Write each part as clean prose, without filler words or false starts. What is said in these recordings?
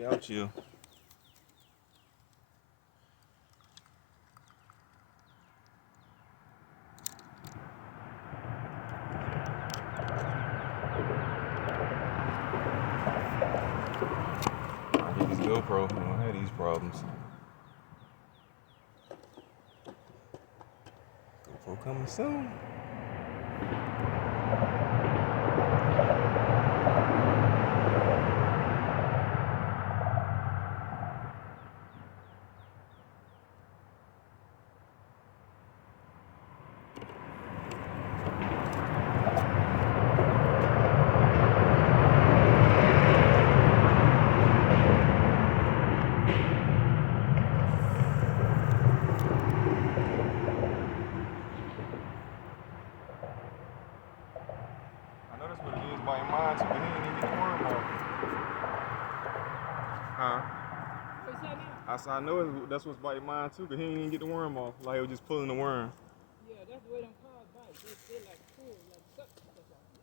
Y'all chill. I get this GoPro. We don't have these problems. GoPro coming soon. Biting mine too, but he ain't even get the worm off. Huh? I said, I know that's what's biting mine too, but he ain't even get the worm off. Like he was just pulling the worm. Yeah, that's the way them cars bite. They like pull, like suck stuff off you.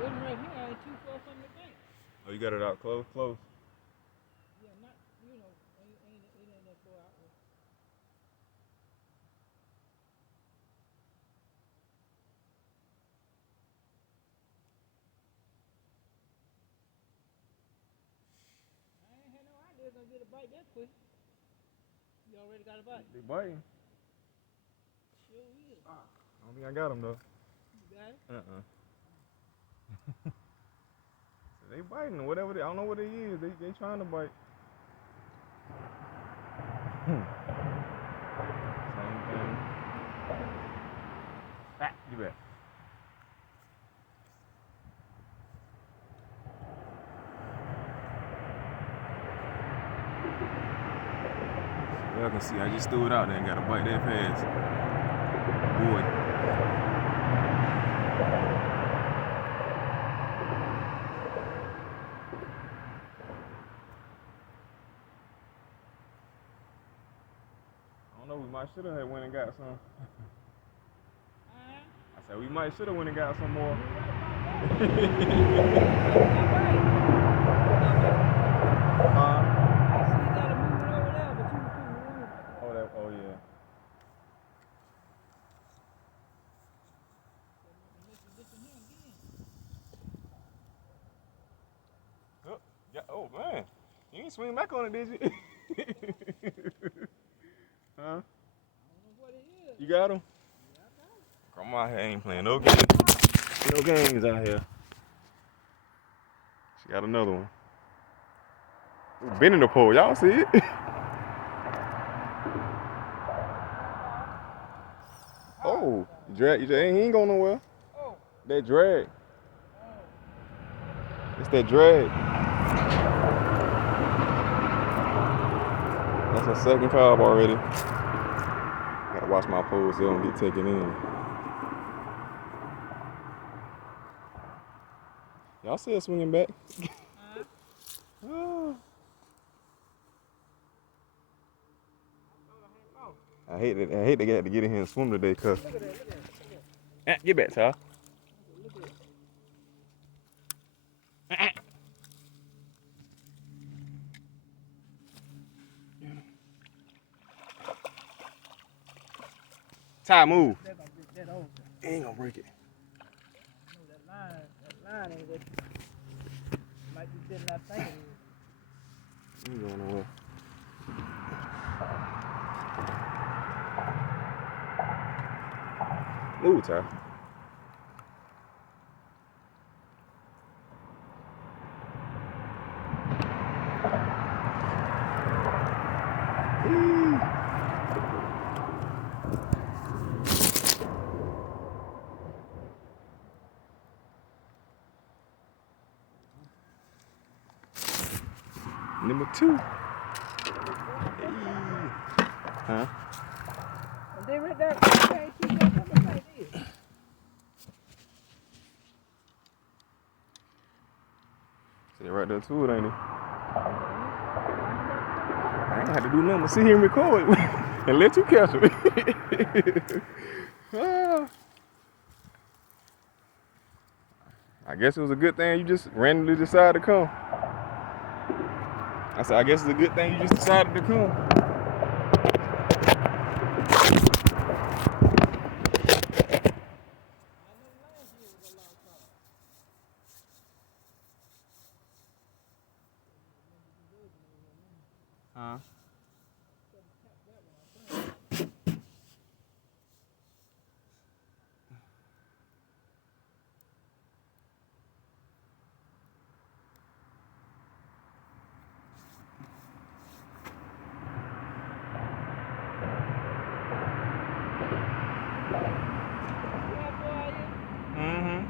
This right here ain't too far from the bank. Oh, you got it out close? Yeah, not, you know, it ain't that far out there. I ain't had no idea gonna get a bite that quick. You already got a bite? They biting. Sure is. I don't think I got them though. You got it? They biting or whatever. I don't know what it is. They trying to bite. Same thing. Ah, you bet. Y'all can see I just threw it out there and got a bite that fast. Boy. I don't know, we might should have went and got some. I said we might should have went and got some more. Oh yeah. Oh, yeah. Oh man, you ain't swing back on it, did you? Huh? I don't know what it is. You got him? Yeah, I got it. Come on, here ain't playing no games. No games out here. She got another one. Ooh, bending the pole, y'all see it? Oh, he ain't going nowhere. Oh. That drag. It's that drag. That's a second carb already. Gotta watch my poles so they don't get taken in. Y'all see it swinging back? Oh. I hate that they had to get in here and swim today, cuz. Look at that. Get back, Ty. Look at it. Ty, move. They're gonna break that over. Ain't gonna break it. No, that line ain't that. Might be sitting that thing. Ain't going nowhere. Move, Ty. Number 2. Hey. Huh? And they read that. Can't keep that up like this. See right there too, it ain't it? ain't have to do nothing but sit here and record and let you catch it. Ah, I guess it was a good thing you just randomly decided to come. I said, I guess it's a good thing you just decided to come. I know last year was a lost cause. Huh? Couldn't tap that one, I think. Yeah, boy, yeah. Mm-hmm.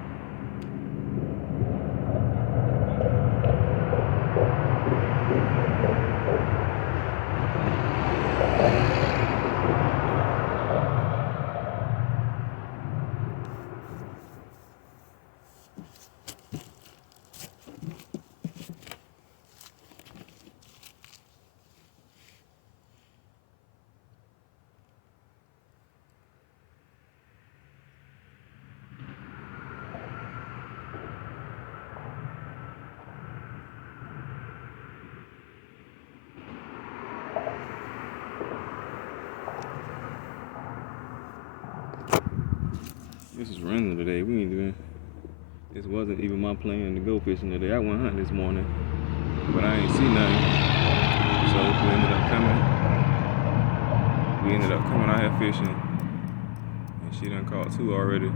This is random today. We ain't doing. This wasn't even my plan to go fishing today. I went hunting this morning, but I ain't see nothing. So we ended up coming. We ended up coming out here fishing, and she done caught 2 already.